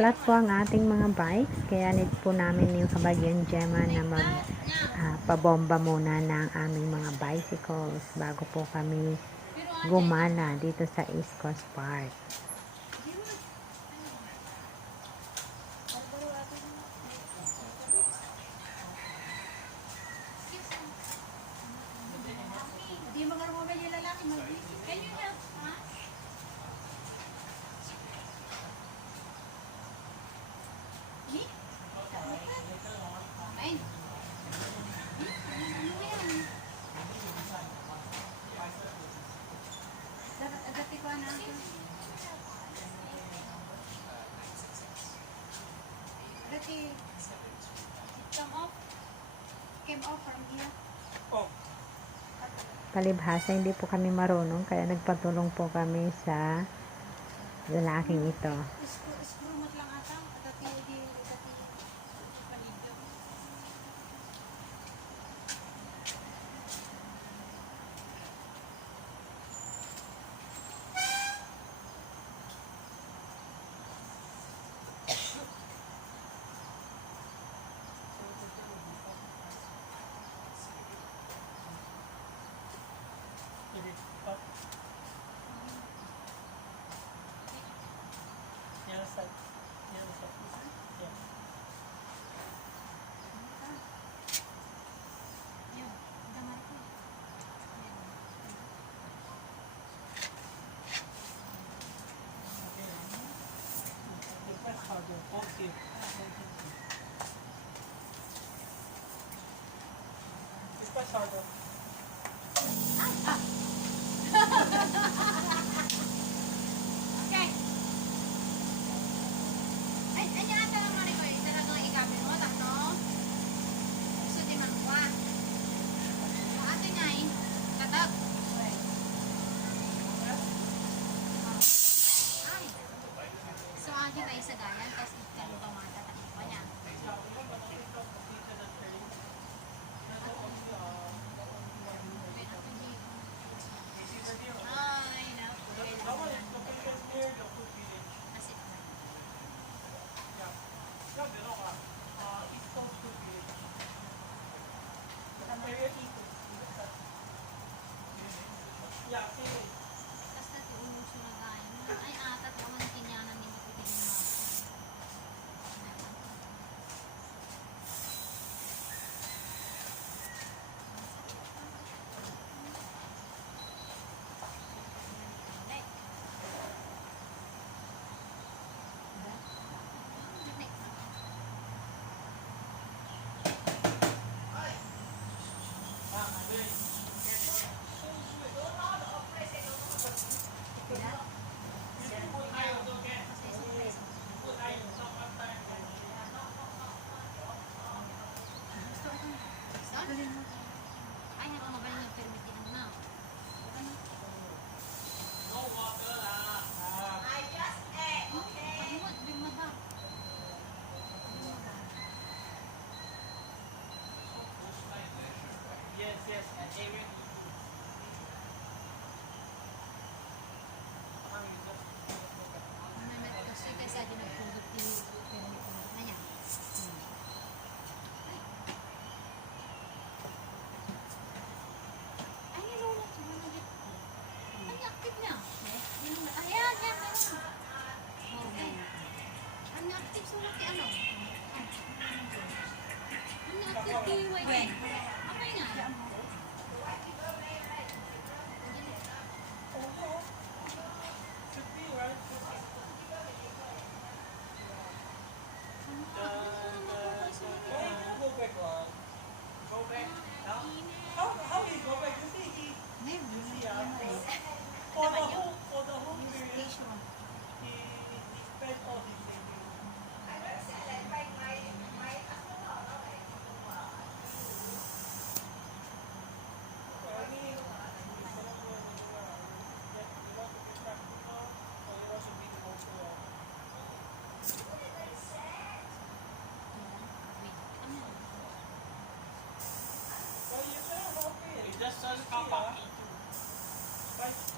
flat po ang ating mga bikes, kaya need po namin yung kabagyan Gemma na pabomba muna ng aming mga bicycles bago po kami gumala dito sa East Coast Park. Palibhasa hindi po kami marunong, kaya nagpatulong po kami sa lalaking ito.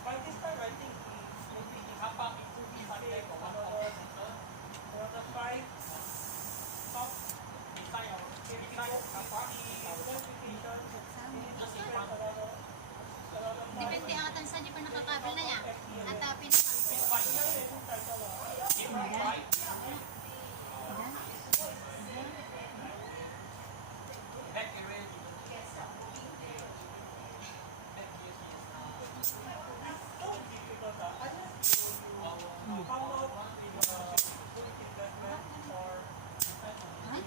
By this time, I think maybe Depende ang atan sa di pa nakakabel na niya. Atapin.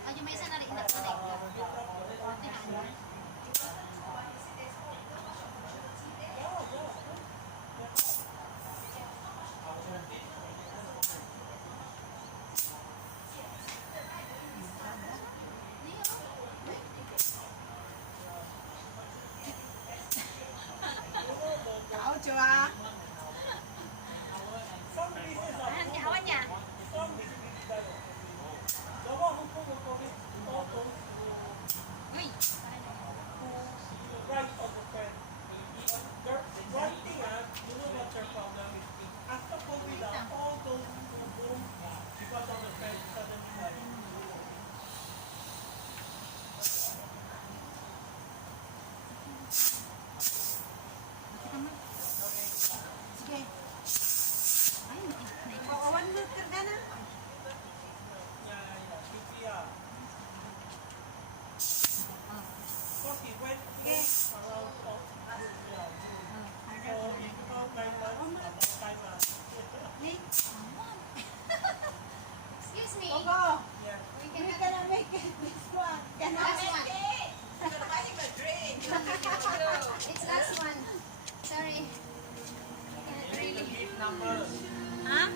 Ay, may isa na rin. Ayan, kawan niya. Uy. Sige. Ay, One liter ka na. excuse me. Ogo, We we can cannot make it this one. Cannot Last make one. it. It's last one. Sorry. Really. Huh?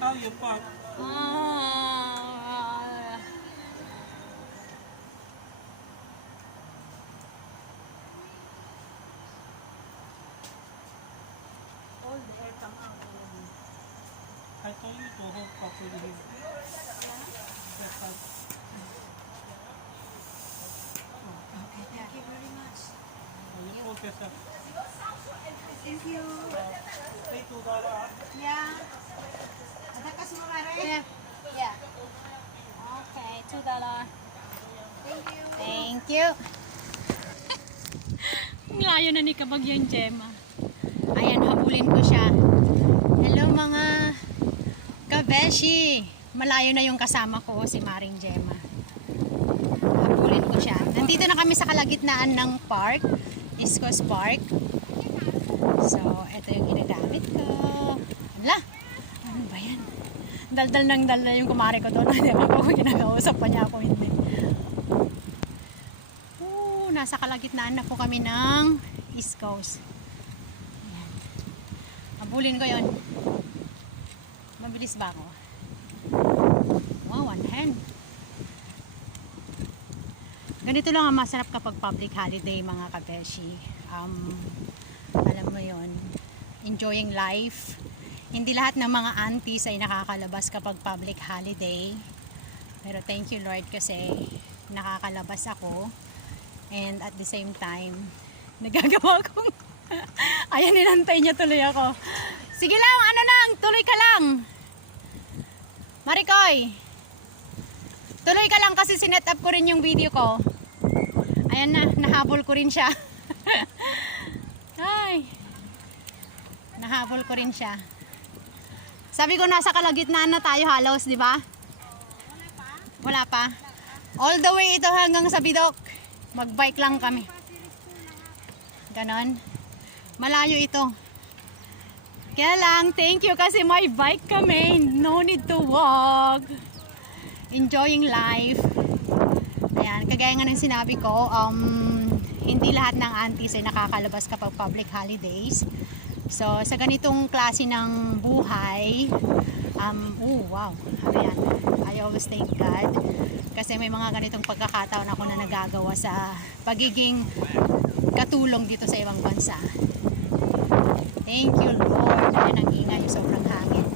How you pop? All the hair come out already. I told you to hold properly here. That's how. Okay, thank you very much. You hold yourself. Thank you. Pay $2. Yeah. Ada kas mo mare? Yeah. Yeah. Okay, $2. Thank you. Thank you. Layo na ni Kabagyan Gemma. Ayan, habulin ko siya. Hello mga kabeshi. Malayo na yung kasama ko, si Maring Gemma. Habulin ko siya. Nandito na kami sa kalagitnaan ng park, East Coast Park. So, ito yung ginagamit ko. Ala, ano ba yan? Daldal ng daldal yung kumari ko doon. Hindi ba kung ginagausap pa niya ako, hindi. Nasa kalagitnaan na po kami ng East Coast. Ayan. Abulin ko yon. Mabilis ba ako? Wow, one hand. Ganito lang ang masarap kapag public holiday mga kabeshi. Alam mo yon, enjoying life. Hindi lahat ng mga aunties ay nakakalabas kapag public holiday. Pero thank you Lord kasi nakakalabas ako. And at the same time, nagagawa kong ayan, ninantay niya tuloy ako. Sige lang, ano lang, tuloy ka lang. Marikoy, tuloy ka lang kasi sinet up ko rin yung video ko. Ayan na, nahabol ko rin siya. Ay, nahabol ko rin siya. Sabi ko nasa kalagitnaan na tayo halos, di ba? Wala pa. All the way ito hanggang sa Bidok. Magbike lang kami. Ganon. Malayo ito. Kaya lang, thank you kasi may bike kami. No need to walk. Enjoying life. Ayan, kagaya nga ng sinabi ko, hindi lahat ng aunties ay nakakalabas kapag public holidays. So, sa ganitong klase ng buhay, wow, ayan, I always thank God. Kasi may mga ganitong pagkakataon ako na nagagawa sa pagiging katulong dito sa ibang bansa. Thank you Lord. Ayan ang ingay, sobrang hangin.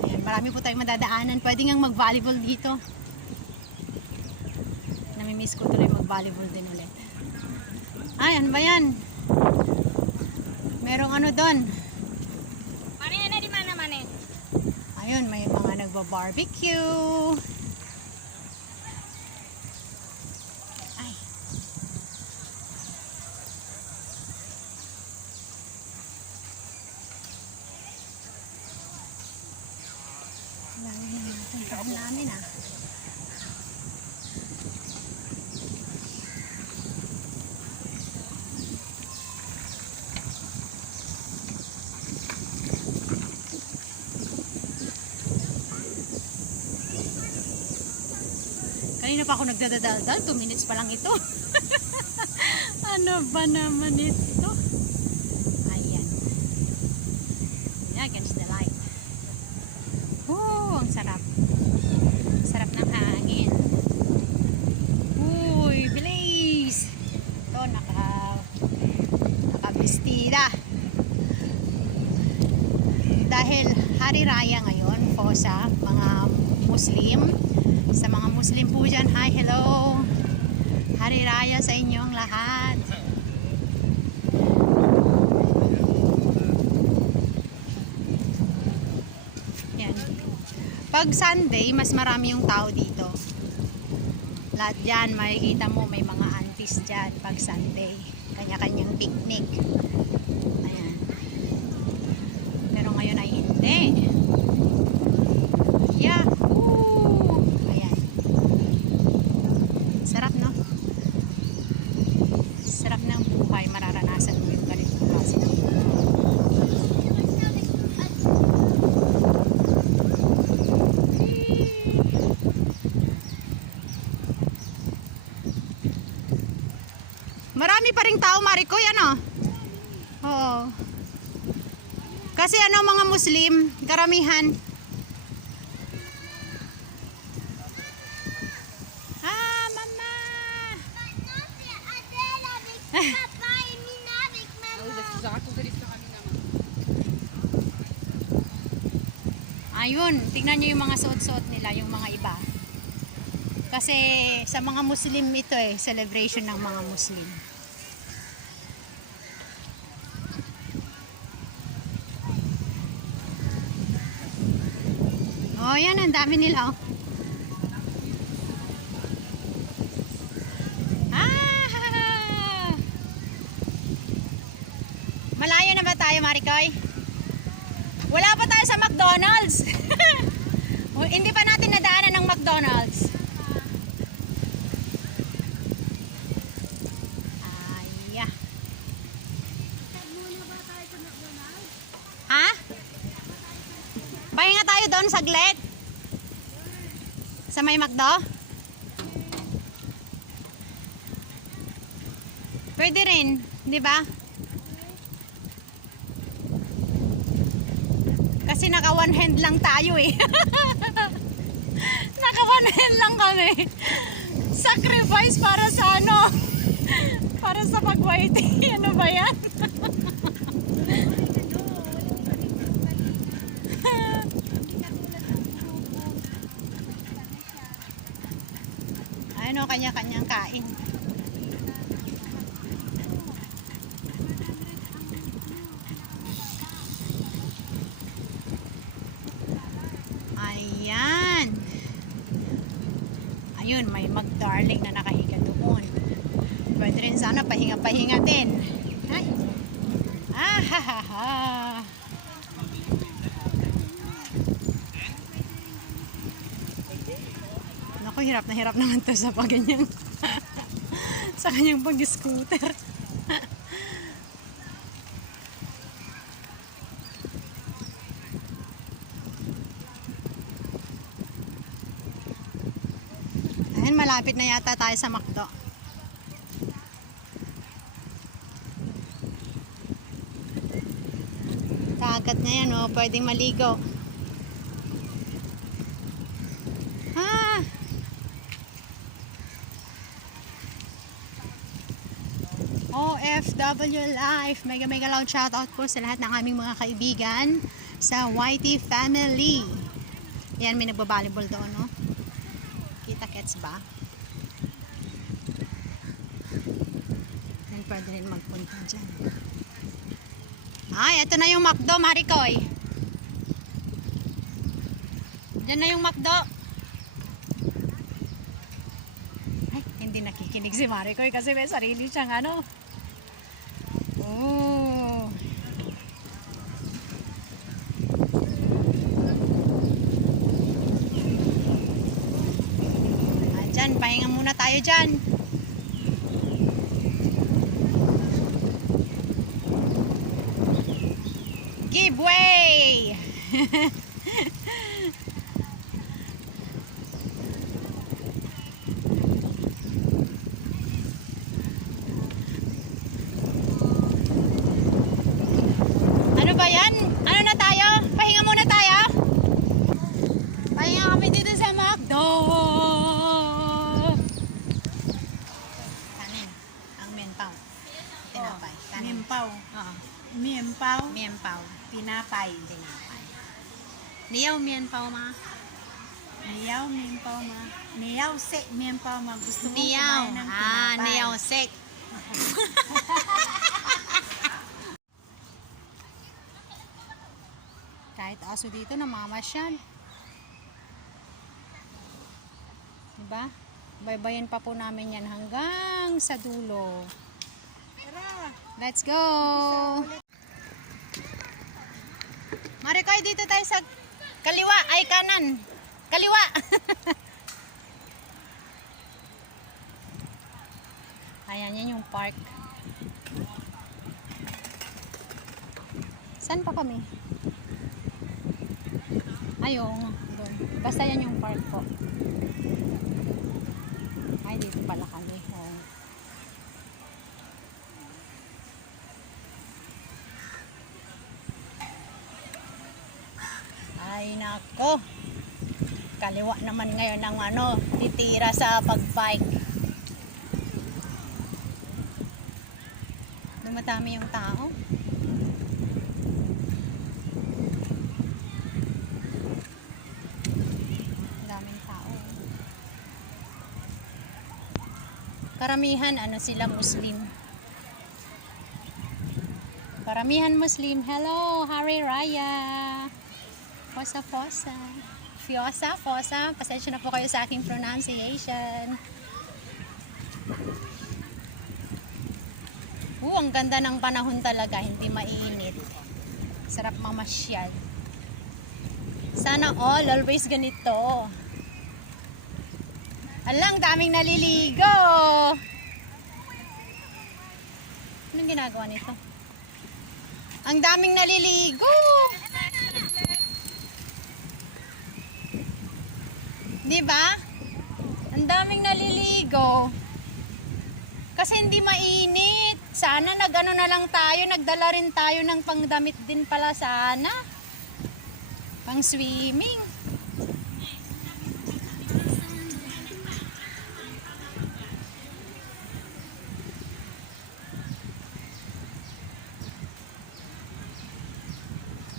Ayan, marami po tayong madadaanan. Pwede ngang mag-volleyball dito. Namimiss ko tuloy mag-volleyball din ulit. Ay, ano ba yan? Merong ano doon. Ayun, may mga nagba-barbecue. Ay. Dami na natin kain namin ah. Kanina pa ako nagdadaldal, 2 minutes pa lang ito. Ano ba naman ito? Ayan. Yeah, against the light. Oh, ang sarap. Sarap ng hangin. Uy, bilis. Ito, nakabistida. Dahil Hari Raya ngayon po sa mga Muslim. Sa mga Muslim po dyan, hi, hello. Hari Raya sa inyong lahat. Yan. Pag Sunday, mas marami yung tao dito. Lahat dyan, makikita mo may mga aunties dyan pag Sunday. Kanya-kanyang picnic. Ayan. Pero ngayon ay hindi. Yeah. Ayan. Sarap, no? Sarap ng buhay. Mararanasan mo yung ganito klase ng buhay. Marami pa ring tao, Marikoy, ano? Oo. Kasi ano, mga Muslim, karamihan. Ah, mama! Ayun, tignan nyo yung mga suot-suot nila, yung mga iba. Kasi sa mga Muslim ito eh, celebration ng mga Muslim. Oh, yan, ang dami nila, oh. Ah! Malayo na ba tayo, Marikoy? Wala pa tayo sa McDonald's. Hindi pa natin nadaanan ng McDonald's. Ay. Ha? Pahinga tayo doon saglit. Sa may McDo? Pwede rin, di ba? Kasi naka one hand lang tayo eh. Naka one hand lang kami. Sacrifice para sa ano? Para sa pag-waiting. Ano ba yan? Ano, kanya-kanyang kain. Ayan. Ayun, may mag-darling na nakahiga doon. Pwede rin sana pahinga-pahinga din. Ay. Ah, ha, ha, ha. Naku, hirap na hirap naman to sa paganyang sa kanyang pag-scooter. Ayan, malapit na yata tayo sa McDo. Dagat na yan, oh. Pwedeng maligo. Ah! OFW Life. Mega mega loud shoutout po sa lahat ng aming mga kaibigan sa YT family. Yan, may nagbabalibol doon, no? Kita kets ba? Yan, pwede rin magpunta dyan. Ay, ito na yung McDo, Marikoy. Diyan na yung McDo. Ay, hindi nakikinig si Maricoy kasi may sarili siyang ano. Oh. Dyan, pahinga muna tayo dyan. Give way! Ano ba yan? Ano na tayo? Pahinga muna tayo? Pahinga kami dito sa McDo. Kanin. Ang mienpao. Tinapay. Kanin. Miempao. Oo. Miempao. Mienpao. Tinapay. Tinapay. Niyaw mienpao ma. Niyaw, miempao ma. Niyaw, se, miempao ma. Gusto mo Niyaw. kumain ng Ah, tinapay. niyaw sek. Kahit aso dito namamasyal. Diba? Baybayin pa po namin yan hanggang sa dulo. Tara. Let's go! Marikoy, dito tayo sa kaliwa. Ay, kanan. Kaliwa! Ayan, yan yung park. Saan pa kami? Ayong, doon. Basta yan yung park po. Ay, dito pala kami. Oh. Ay, nako. Kaliwa naman ngayon ng ano, titira sa pagbike. Dumadami yung tao. Daming tao. Karamihan ano sila Muslim. Karamihan Muslim. Hello, Hari Raya. Fosa Fosa. Fiosa Fosa. Pasensya na po kayo sa aking pronunciation. Ang ganda ng panahon talaga, hindi mainit. Sarap mamasyal. Sana all, always ganito. Alang, daming naliligo. Anong ginagawa nito? Ang daming naliligo. Diba? Ang daming naliligo. Kasi hindi mainit. Sana nag-ano na lang tayo, nagdala rin tayo ng pangdamit din pala sana. Pang swimming.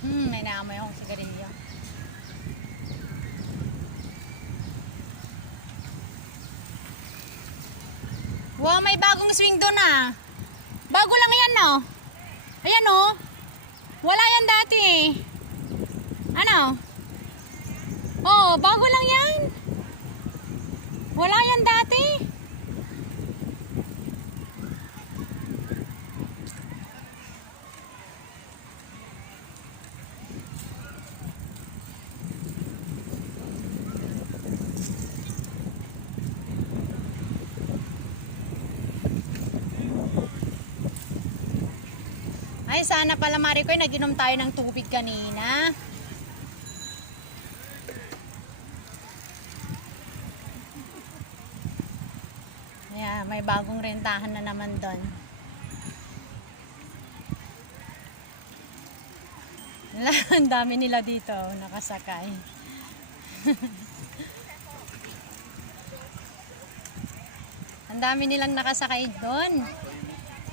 May naamoy akong sigarilyo. Wow, may bagong swing doon ah. Bago lang yan no. Ayan oh. Wala yan dati eh. Ano? Oh, bago lang yan. Wala yan dati. Ay, sana pala Maricoy, nag-inom tayo ng tubig kanina. Yeah, may bagong rentahan na naman doon. Ang dami nila dito, nakasakay. Ang dami nilang nakasakay doon.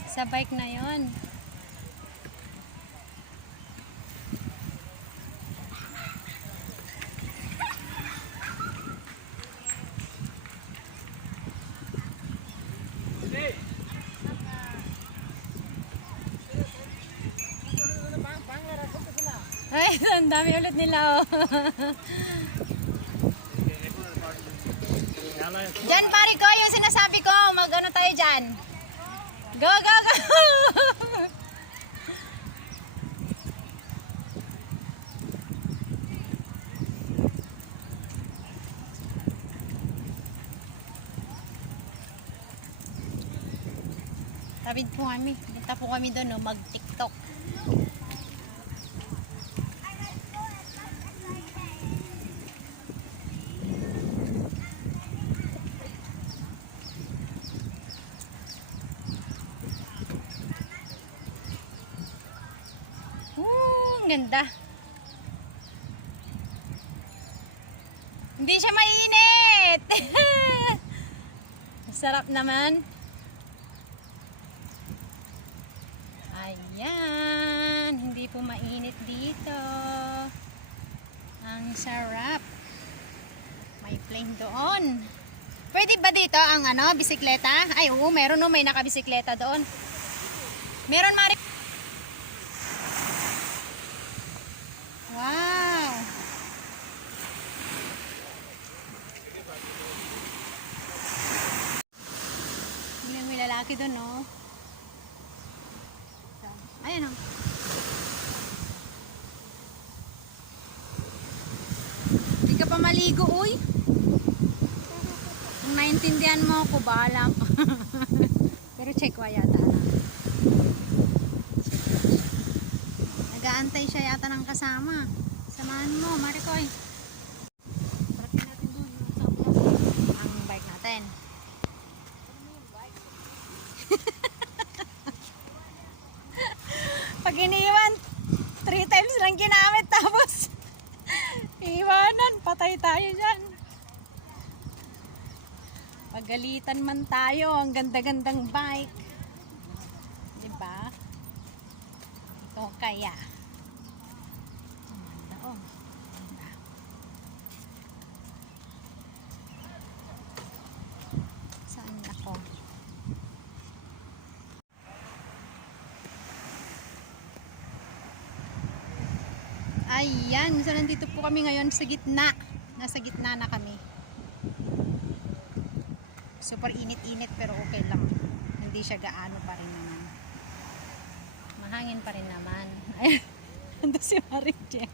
Sa bike na yon. Ay, ang dami ulit nila oh. Diyan pare ko, yung sinasabi ko, mag-ano tayo dyan. Go, go, go! Tabid po kami. Punta po kami doon, no, mag-tiktok. Ang ganda. Hindi siya mainit. Sarap naman. Ayan, hindi po mainit dito. Ang sarap. May plane doon. Pwede ba dito ang ano, bisikleta? Ay, oo, meron no, may nakabisikleta doon. Meron, Mari. Wow. Tingnan mo yung lalaki doon, no? Ayan, oh. Hindi ka pa maligo, uy. Kung naintindihan mo ako, bahala ka. Pero check wa yata na. Nag-aantay siya yata ng kasama. Samahan mo, Marikoy. Parating natin doon. Ang bike natin. Pag iniwan, 3 times lang ginamit tapos iwanan, patay tayo dyan. Pagalitan man tayo, ang ganda-gandang bike. Diba? Ito kaya. Ang ganda, oh. Ganda. Saan ako? Ayan, so nandito po kami ngayon sa gitna. Nasa gitna na kami. Super init-init pero okay lang. Hindi siya gaano pa rin naman. Mahangin pa rin naman. Ayan, nandito si Mariche.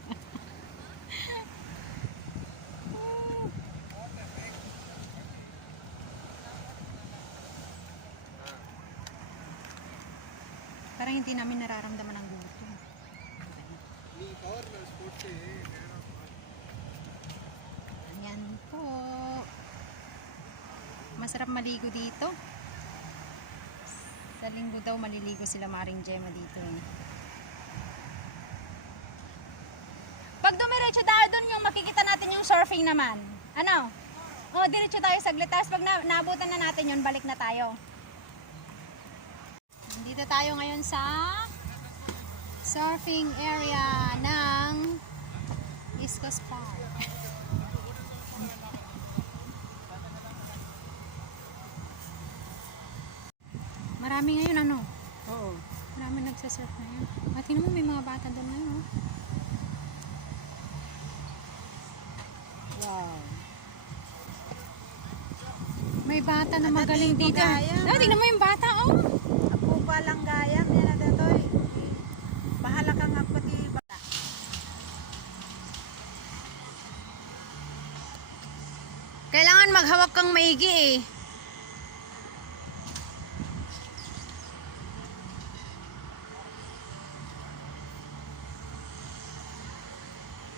Parang hindi namin nararamdaman ang gusto. Ayan po. Masarap maligo dito. Sa linggo daw maliligo sila Maring Gemma dito. Pag dumiretso tayo dun yung makikita natin yung surfing naman. Ano? O, diretso tayo saglit. Tapos pag naabutan na natin yun, balik na tayo. Dito tayo ngayon sa surfing area ng East Coast Park. Marami ngayon ano? Oo. Marami nagsasurf ngayon. At tingnan mo may mga bata doon ngayon. Oh. Wow. May bata na magaling Atati, dito. kaya. Ah, tingnan mo yung bata oh. Ako pa lang gaya. Yan na datoy. Bahala kang ako ti bata. Kailangan maghawak kang maigi eh.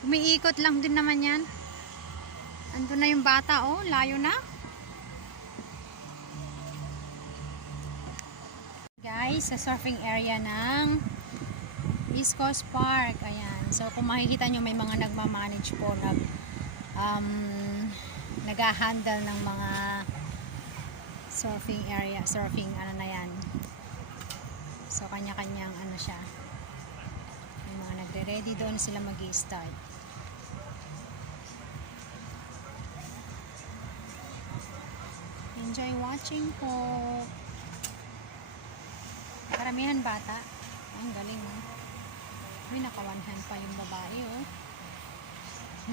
Umiikot lang din naman yan. Andun na yung bata oh, layo na. Guys, sa surfing area ng East Coast Park. Ayan. So kung makikita nyo may mga nagmamanage po nag-handle ng mga surfing area, surfing ano na yan. So kanya-kanyang ano siya. May mga nagre-ready doon sila mag-i-start. Enjoy watching po. Karamihan bata. Ang galing oh. May naka-one hand pa yung babae oh.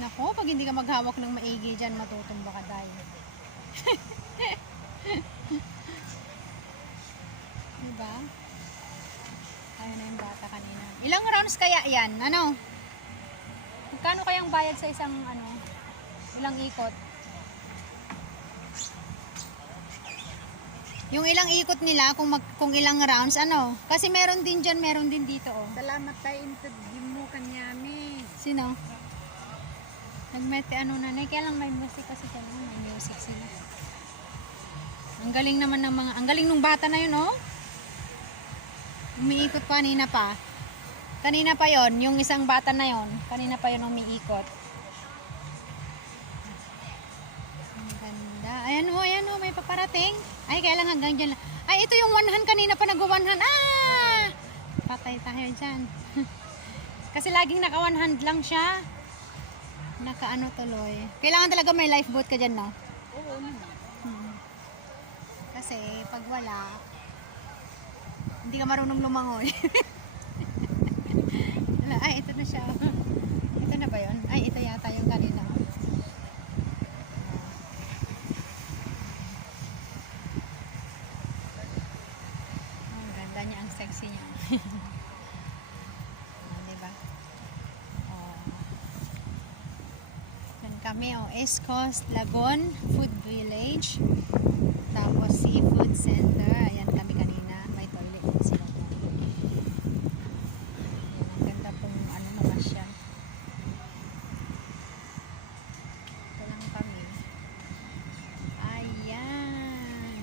Nako, pag hindi ka maghawak ng maigi dyan, matutumba ka dahil. Diba? Ayun na yung bata kanina. Ilang rounds kaya yan? Ano? Magkano kayang bayad sa isang ano? Ilang ikot? Yung ilang ikot nila, kung ilang rounds, ano? Kasi meron din dyan, meron din dito, oh. Salamat tayo interview mo kanyami. Sino? Nagmete ano nanay, kaya lang may music kasi kanina, may music sila. Ang galing naman ng mga, ang galing nung bata na yun, oh. Umiikot pa kanina pa. Kanina pa yon, yung isang bata na yon. Kanina pa yon umiikot. Ang ganda. Ayan oh, may paparating. Ay, kaya lang hanggang dyan lang. Ay, ito yung 100 kanina pa nag-100. Ah! Patay tayo dyan. Kasi laging naka 100 lang siya. Naka-ano tuloy. Kailangan talaga may lifeboat ka dyan, no? Oo naman. Kasi pag wala, hindi ka marunong lumangoy. Ay, ito na siya. Ito na ba yun? Ay, ito yata yung kanina. Ang ganda niya, ang sexy niya. Diba? Oh. Diyan kami, oh. East Coast Lagoon Food Village. Tapos Seafood Center. Ayan kami kanina. May toilet din sila. Ang ganda pong ano naman siya. Ito lang kami. Ayan.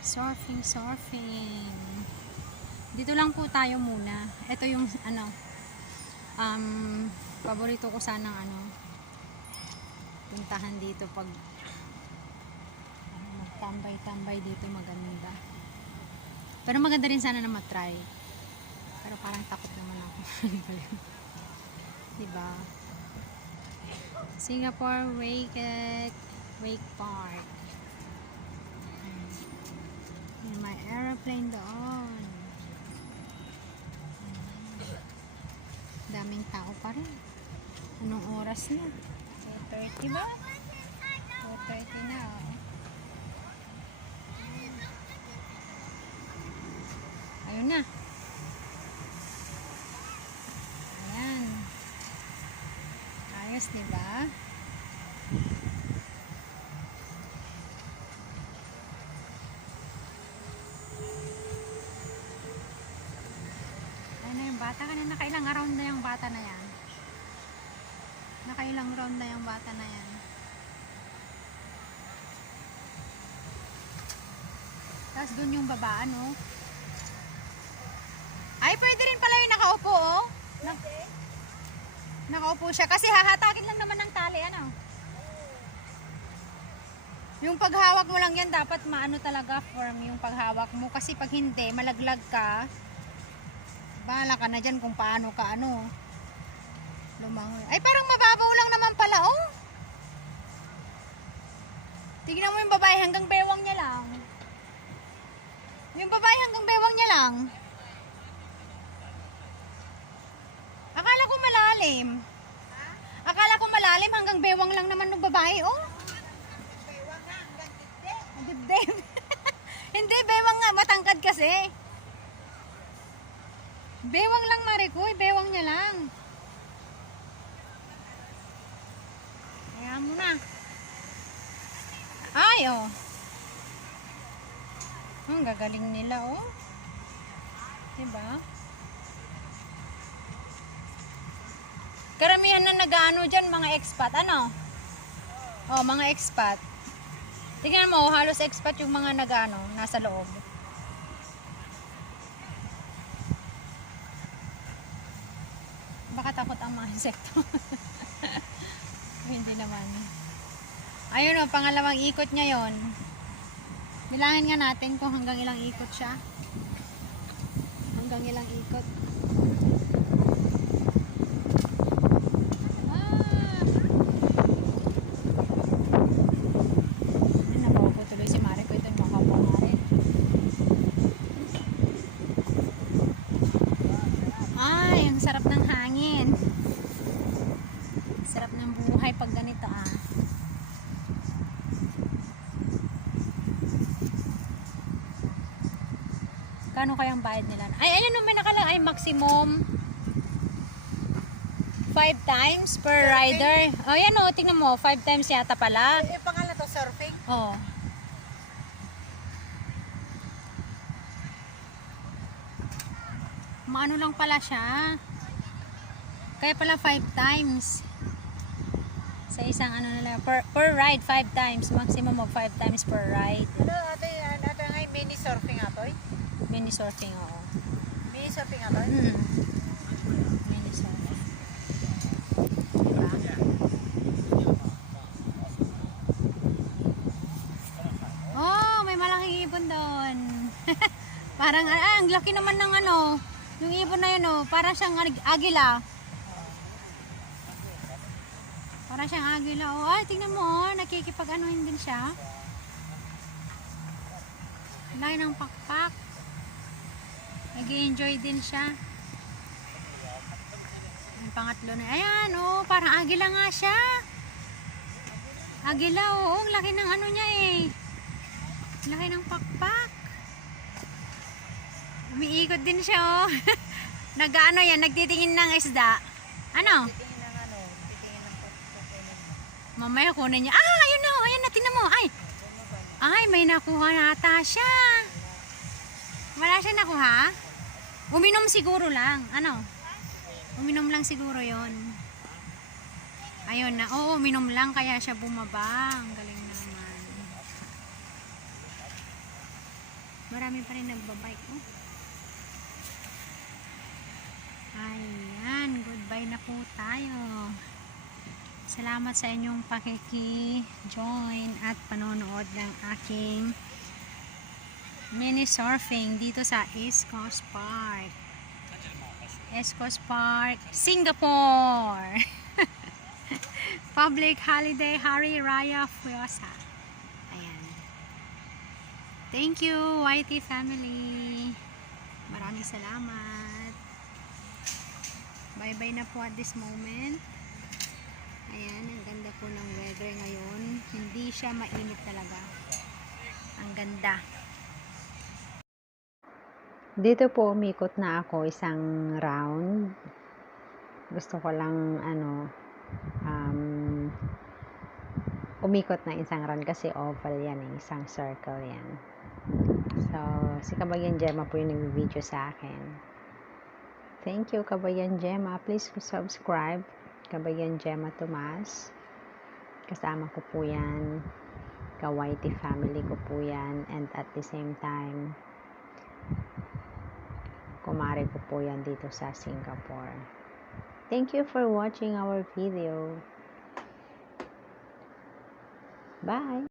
Surfing. Dito lang po tayo muna. Ito yung ano, paborito ko sanang ano, puntahan dito pag tambay dito, maganda. Pero maganda rin sana na matry. Pero parang takot naman ako. Diba? Singapore Wake Park. May aeroplane doon. Daming tao pa rin. Anong oras na? 2:30 ba? 2:30 na. Oh. Ayun na. Ayan. Ayos, diba? Ayun na yung bata. Kanina nakailang round na yung bata na yan. Nakailang round na yung bata na yan. Tapos dun yung baba, no? Ay, pwede rin pala yung nakaupo, oh. Nakaupo siya. Kasi hahatakin lang naman ng tali, ano? Yung paghawak mo lang yan, dapat maano talaga, firm yung paghawak mo. Kasi pag hindi, malaglag ka, bahala ka na dyan kung paano ka, ano, lumangoy. Ay, parang mababaw lang naman pala, oh. Tignan mo yung babae, hanggang bewang niya lang. Yung babae hanggang bewang niya lang. Akala ko malalim. Akala ko malalim, hanggang bewang lang naman ng babae, oh. Bewang nga, hanggang dibdib. Dibdib. Hindi, bewang nga, matangkad kasi. Bewang lang, Marikoy, bewang niya lang. Kaya mo na. Ay, oh. Ang gagaling nila, oh. Diba? Karamihan na nag-ano dyan, mga expat. Ano? Oh, mga expat. Tingnan mo, halos expat yung mga nag-ano, nasa loob. Baka takot ang mga insekto. Hindi naman. Ayun o, pangalawang ikot niya yon. Bilangin nga natin kung hanggang ilang ikot siya. Hanggang ilang ikot. Nabawa ko tuloy si Mare ko. Ito yung makabaw na rin. Ay, ang sarap ng hangin. Sarap ng buhay pag ganito, ah. Kano kayang bayad nila? Ay, ayun may nakalagay. Ay, maximum 5 times per rider. Oh, yan o. Tingnan mo. 5 times yata pala. Yung pangalan to, surfing? Oh. Maano lang pala siya. Kaya pala 5 times. Sa isang ano nila. Per ride, 5 times. Maximum of 5 times per ride. Ano, ate nga mini surfing atoy? Mini surfing, oo. Mini surfing atoy? Mini surfing. Diba? Oh, may malaking ibon doon. Parang, ang laki naman ng ano. Yung ibon na yun, oh. Parang siyang agila. Parang siyang agila. Oh, ay, tingnan mo, oh. Nakikipag-anuhin din siya. Laki ng pakpak. Nag-enjoy din siya. Ang pangatlo na. Ayan, oh. Parang agila nga siya. Agila, oh. Ang laki ng ano niya, eh. Laki ng pakpak. Umiikot din siya, oh. Nag-ano yan, nagtitingin ng isda. Ano? Titingin ng ano, titingin ng pagkakas. Mamaya kunin niya. Ah, ayun na, ayun na, tingnan mo. Ay, may nakuha na ata siya. Wala siya nakuha? Uminom siguro lang. Ano? Uminom lang siguro yon. Ayun na. Oo, uminom lang kaya siya bumaba. Ang galing naman. Marami pa rin nagbabike, oh. Ayan, goodbye na po tayo. Salamat sa inyong pakiki-join at panonood ng aking mini surfing dito sa East Coast Park. East Coast Park, Singapore. Public Holiday Hari Raya Puasa. Ayan. Thank you, YT family. Maraming salamat. Bye-bye na po at this moment. Ayan, ang ganda po ng weather ngayon. Hindi siya mainit talaga. Ang ganda. Dito po umikot na ako isang round. Gusto ko lang umikot na isang round kasi oval yan, isang circle yan. So, si Kabayan Gemma po yung nag-video sa akin. Thank you, Kabayan Gemma. Please subscribe. Kabayan Gemma Tomas. Kasama ko po yan. Ka-YT family ko po yan. And at the same time, kumare ko po yan dito sa Singapore. Thank you for watching our video. Bye!